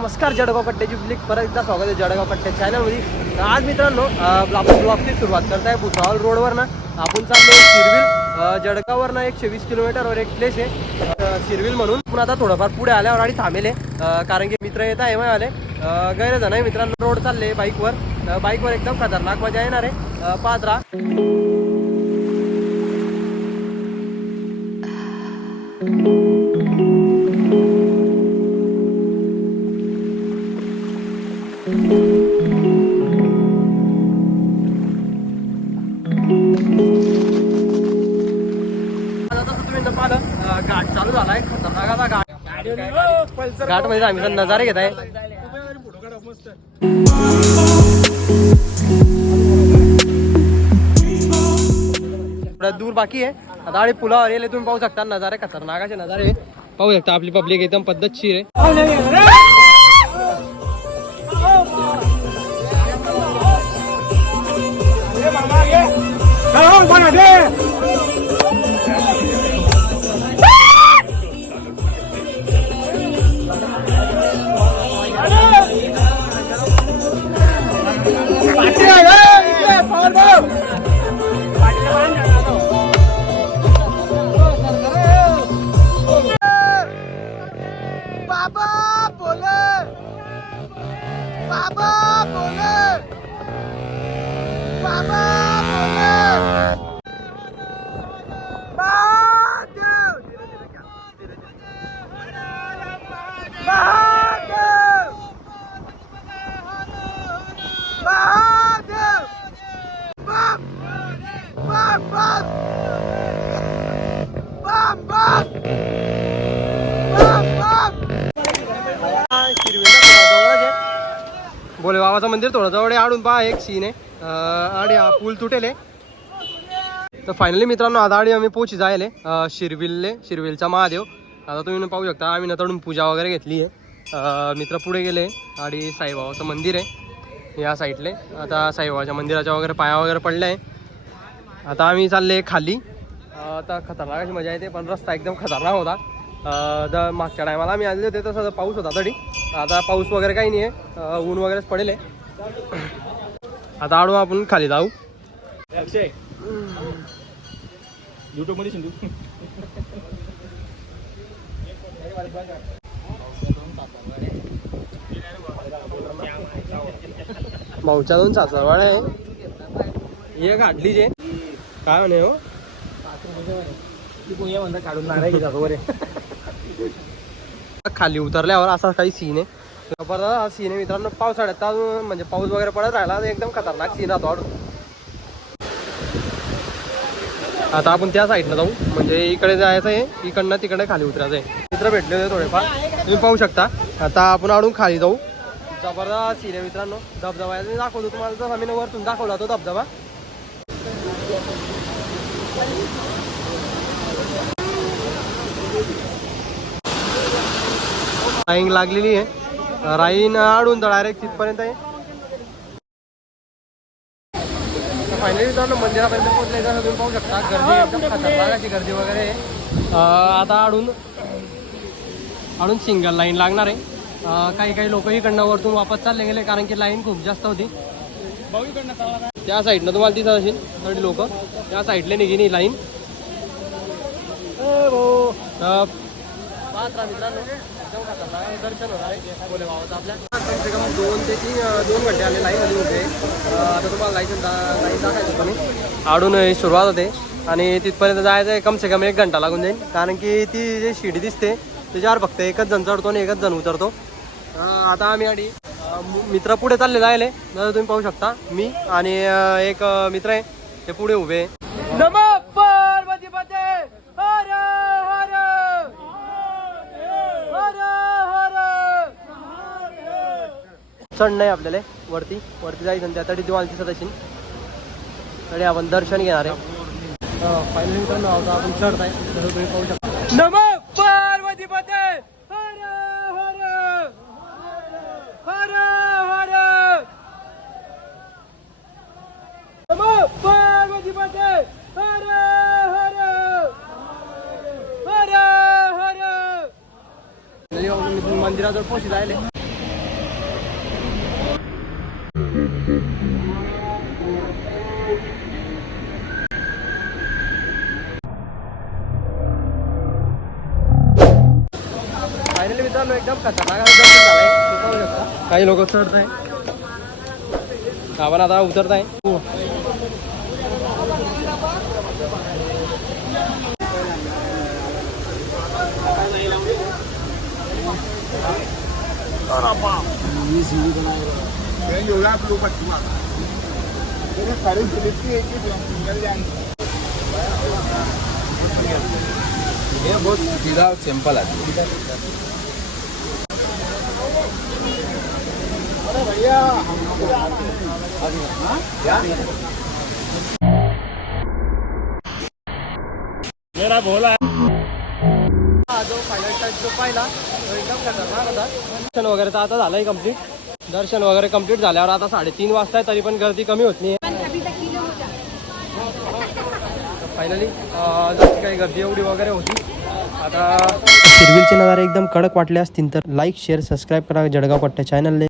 नमस्कार जळगाव कट्ट्याची ब्लिक परत एकदा स्वागत आहे जळगाव कट्ट्या चॅनलमध्ये. आज मित्रांनो आपण ब्लॉगची सुरुवात करत आहे भुसावळ रोडवर ना. आपण चाललो शिरविल जळगाववर ना 120 किलोमीटरवर एक प्लेस आहे शिरविल म्हणून. पण आता थोडंफार पुढे आल्यावर आणि थांबेले कारण की मित्र येत आहे आले गैरजण आहे मित्रांनो. रोड चालले बाईकवर एकदम खतरनाक मजा येणार आहे. पाहत राहा. घाट चालू झालाय खतरनाक घाट मध्ये आम्ही नजारे घेत आहे. दूर बाकी आहे आता आणि पुलावर येले तुम्ही पाहू शकता नजारे खतरनाक असे नजारे पाहू शकता. आपली पब्लिक एकदम पद्धतशीर आहे. भोले बाबाचं मंदिर थोडं जवळ आडून पहा एक सीन आहे आणि हा पूल तुटेल आहे. तर फायनली मित्रांनो आता आडी आम्ही पोहोची जायले शिरविलचा महादेव. आता तुम्ही पाहू शकता आम्ही नतडून पूजा वगैरे घेतली आहे. मित्र पुढे गेले आणि साईबाबाचं मंदिर आहे या साईडले. आता साईबाबाच्या मंदिराच्या वगैरे पाया वगैरे पडल्या आहे. आता आम्ही चालले खाली. आता खतरनाक अशी मजा येते पण रस्ता एकदम खतरनाक होता. मागच्या टायमाला आम्ही आलेले होते तसं पाऊस होता तरी. आता पाऊस वगैरे काही नाही आहे ऊन वगैरेच पडेल आहे. आता आडू आपण खाली जाऊ. भाऊच्या 2 सासरवाड्या आहे एक हाडली जे काय म्हणे हो म्हणता काढून नाही. खाली उतरल्यावर असा काही सीन आहे जबरदस्त सीन आहे मित्रांनो. पावसाळ्यात म्हणजे पाऊस वगैरे पडत राहिला एकदम खतरनाक सीन राहतो. आता आपण त्या साईडला जाऊ म्हणजे इकडे जायचं आहे इकडनं तिकडे खाली उतरायचं आहे. मित्र भेटले होते थोडेफार तुम्ही पाहू शकता. आता आपण आडून खाली जाऊ. जबरदस्त सीन आहे मित्रांनो. धबधबा मी दाखवतो तुम्हाला जर आम्ही वरतून दाखवला तो धबधबा. राईंग लागलेली आहे. राईन आडून डायरेक्ट तिथपर्यंत आहे. फायनली मित्रांनो मंदिरापर्यंत पोहोचले तर तुम्ही पाहू शकता गर्दी एकदम खतरनाक अशी गर्दी वगैरे आहे. आता आडून सिंगल लाईन लागणार आहे. काही लोक इकडनं वरतून वापस चालले गेले कारण की लाईन खूप जास्त होती. त्या साईडनं तुम्हाला दिसत असेल थोडी लोक त्या साईडला निघेनी लाईन. मित्रांनो दर्शन होणार आहे भोले बाबाचं आपल्या. कम से कम 2 घंटे आले लाईनमध्ये होते. आता तुम्हाला लाईन दाखायचं तुम्ही आडून सुरुवात होते आणि तिथपर्यंत जायचं आहे कम से कम 1 घंटा लागून जाईल कारण की ती जी शिडी दिसते त्याच्यावर फक्त एकच जण चढतो आणि एकच जण उतरतो. आता आम्ही आणि मित्र पुढे चालले जायले जर तुम्ही पाहू शकता. मी आणि एक मित्र आहे ते पुढे उभे. नमः पार्वती पते हर हर चढ नाही आपल्याला वरती जायचं त्या तरी तुम्हाला दिसत असेल तरी आपण दर्शन घेणार आहे. फायनली मित्रांनो आता आपण चढत आहे तर तुम्ही पाहू शकता. नमः पार्वती पते हर हर हर हर नमः पार्वती पते हर हर हर हर. मंदिराजवळ पोहोचले जायले फायनली मित्रांनो एकदम खतरनाक दर्शन झालंय. तुम्ही पाहू शकता काही लोक चढत आहे, आपण आता उतरत आहे. ये बहुत सीधा सिंपल आती है. अरे भैया मेरा बोला जो फायनल टच जो पाहिला तो एकदम खतरनाक होता. दर्शन वगैरे तर आता झालंय कम्प्लीट. दर्शन वगैरे कम्प्लीट झाल्यावर आता 3:30 वाजता आहे, तरी पण गर्दी कमी होत नाही. फायनली जशी काही गर्दी एवढी वगैरे होती. आता शिरविलचे नजारे एकदम कडक वाटले असतील तर लाईक शेअर सबस्क्राईब करा जळगाव पट्ट्या चॅनलने.